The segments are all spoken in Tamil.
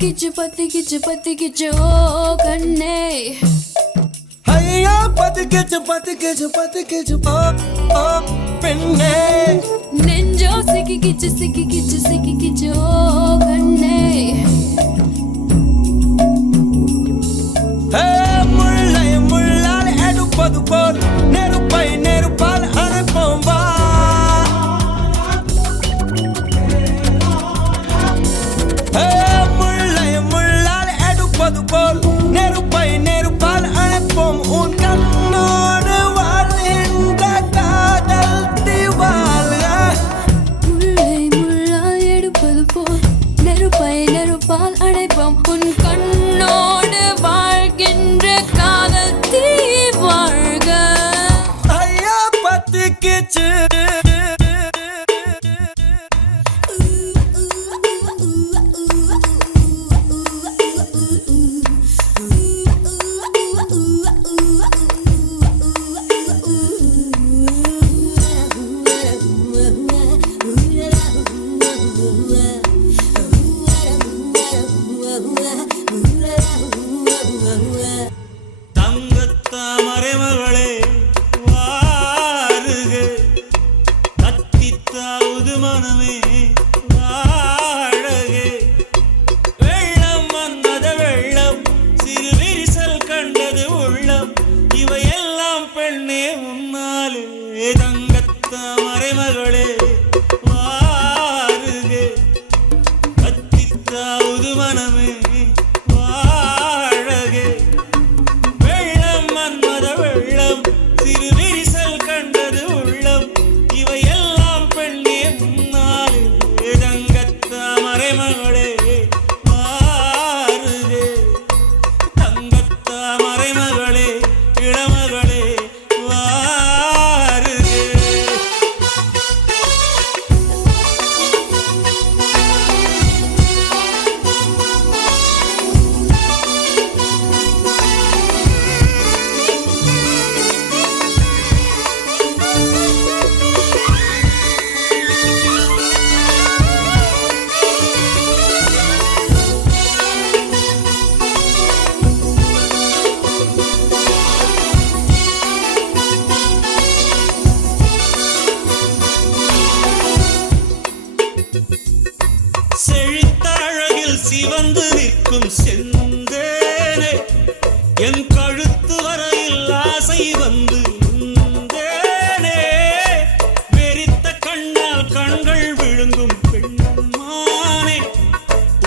பத்திக்கிச்சு ஓ கண்ணே ஐயா பத்திக்கிச்சு ஓ ஓ பெண்ணே நெஞ்சோ சிக்கிக்கிச்சு ஓ கண்ணே முள்ளால் எடுப்பது போல் நெருப்பால் அனுப்போம் வா முள்ளால் எடுப்பது போல் நெருப்பால் அனுப்போம் உன் கண்ணோடு வாழ்கின்ற காதல் திவால் முள்ளால் எடுப்பது போல் நெருப்பால் அணைப்போம் உன் கண்ணோடு வாழ்கின்ற காதல் தீவாழ்க ஐயா பத்திக்கிச்சு சிவந்து நிற்கும் செந்தேனே என் கழுத்து வரையில் ஆசை வந்து நின்றேனே வெறித்த கண்ணால் கண்கள் விழுங்கும் பெண்மானே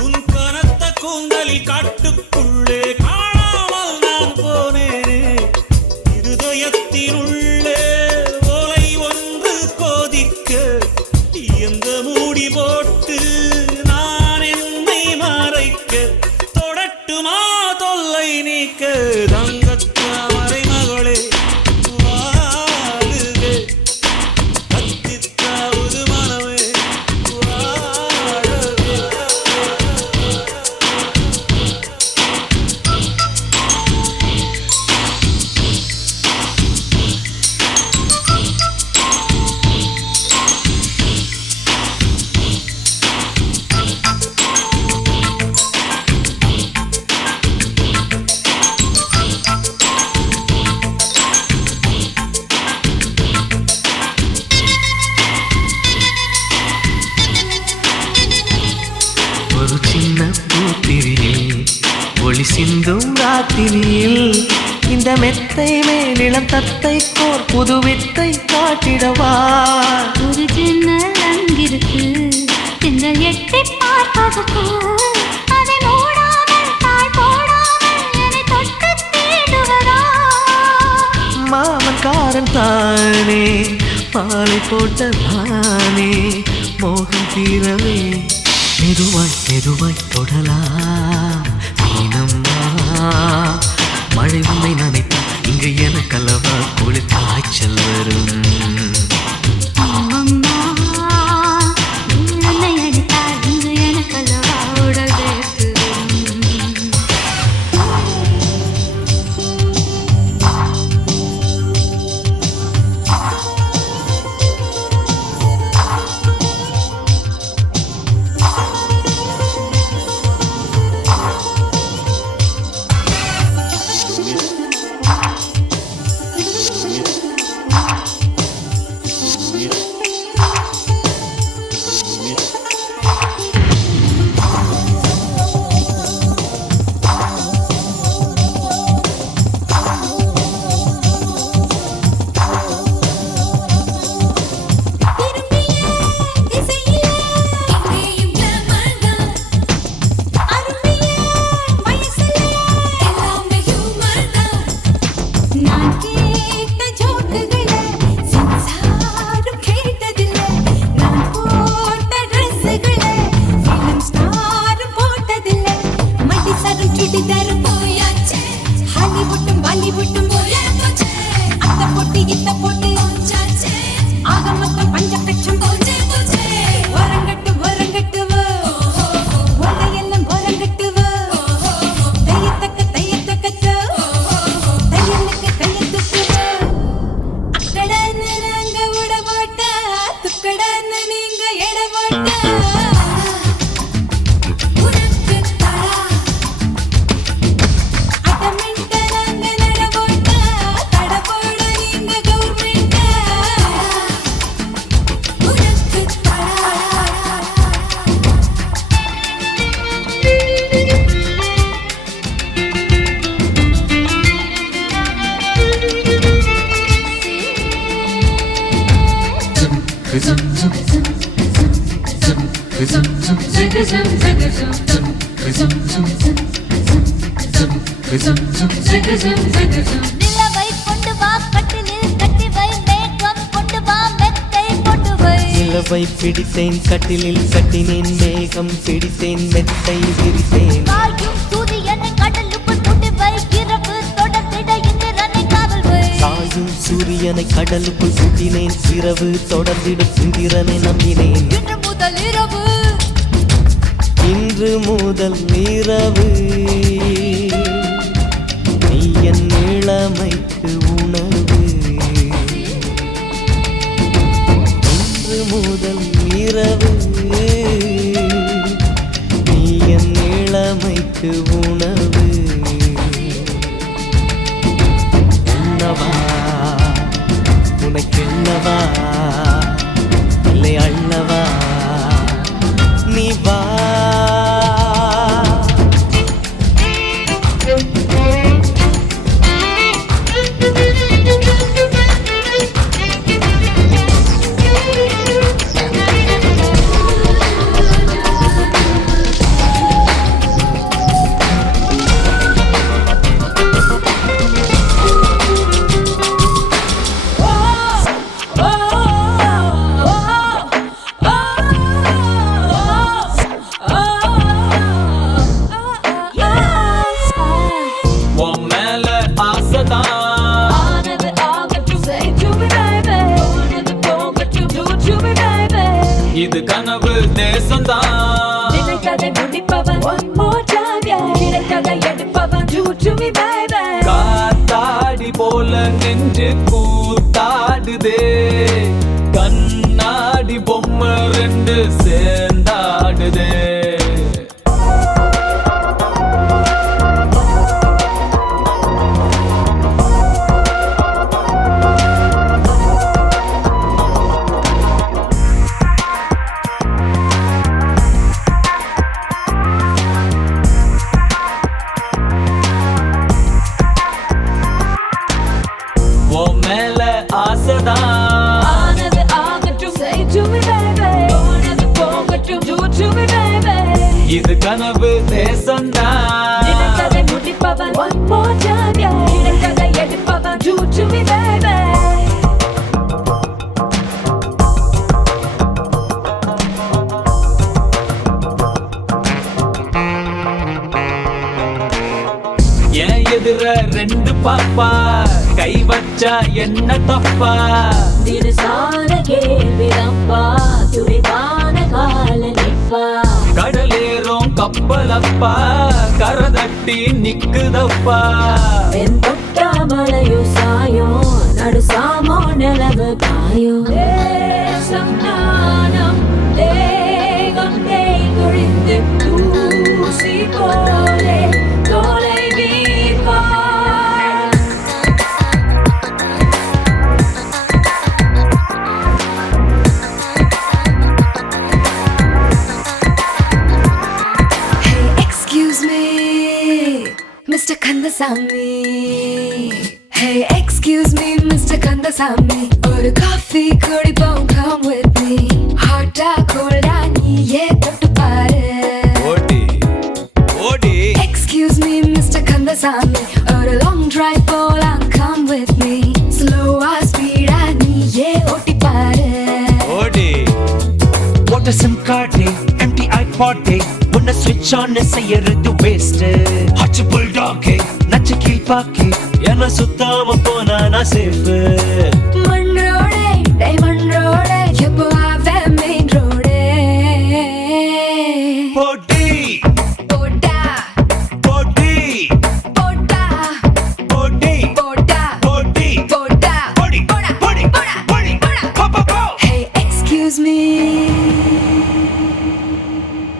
உன் கனத்த கூந்தலில் காட்டுக்குள்ளே காணாமல் நான் போனேனே இருதயத்தினுள்ளே ஓலை ஒன்று கோதிக்க எந்த மூடி போட்டு தொடட்டுமா தொல்லை நீக்க தங்கத்தாமரை மகளே வாழுக கத்தித்தாவது மனமே ஒரு சின்ன பூத்திரியில் ஒளி சிந்தும் ராத்திரியில் இந்த மெத்தை மேலிளம் தத்தை கோர் புது வித்தை காட்டிடவா ஒரு ஜன்னல் அங்கிருக்கு திங்கள் எட்டி பார்ப்பதற்கு அதை மூடாமல் தாழ் போடாமல் என்னை தொட்டு தேடுவதா மாமன்காரன் தானே மாலை போட்ட தானே மோகம் தீரவே மெதுவாய் தொடலாம் நீனம்மா மழை உன்னை நினைத்தால் இங்கு எனக்கல்லவா குளிர் காய்ச்சல் வரும் அம்மம்மா என்னை அடித்தால் இங்கு எனக்கல்லவா உடல் வேர்த்து நிலவை கொண்டு வா கட்டிலில் கட்டி வை மேகம் கொண்டு வா மெத்தை கொண்டு வை நிலவை பிடித்தேன் கட்டிலில் கட்டினேன் மேகம் பிடித்தேன் மெத்தை விரித்தேன் காயும் சூரியனை கடலுக்குள் கொண்டு வை இரவு தொடர்ந்திட இந்திரனை காவல் வை சாயும் சூரியனை கடலுக்குள் சுட்டினேன் இரவு தொடர்ந்திடும் இந்திரனை நம்பினேன் இன்று முதல் இரவு நீ என் இளமைக்கு உணவு இன்று முதல் இரவு நீ என் இளமைக்கு உணவு உண்ணவா உனக்கென்னவா இல்லை அள்ளவா நீ வா உன் மேல ஆசைதான் இது கனவு தேசம்தான் காத்தாடி போல நெஞ்சு கூத்தாடுதே கண்ணாடி பொம்மை ரெண்டு சேர்ந்தாடுதே உன் மேல ஆசைதான் இது கனவு தேசம்தான் என் எதிர ரெண்டு பாப்பா கை வச்சா என்ன தப்பா கடலேறும் கப்பலப்பா கரை தட்டி நிக்குதப்பா நடுசாமோ நிலவு காயும் தேசம் நாணம் தேகம் தேய்ந்தொழிந்து தூசி போலே தோலை வீழ்வார் Hey, excuse me, Mr. Kandasamy. Hey, excuse me, Mr. Kandasamy. ஒரு காஃபி குடிப்போம், come with me. Hot ஆ cold ஆ நீயே தொட்டு பாரு. ஓடி ஓடி Excuse me, Mr. Kandasamy. ஒரு long drive போலாம், come with me. Slow ah speed ஆ நீயே ஓட்டி பாரு. ஓடி What a SIM card day, empty iPod day. உன்னை switch on செய்யறது waste. Hot bulldog நச்சு கீழ்பாக்கி என்ன சுத்தாம போனா நான் safe. மழை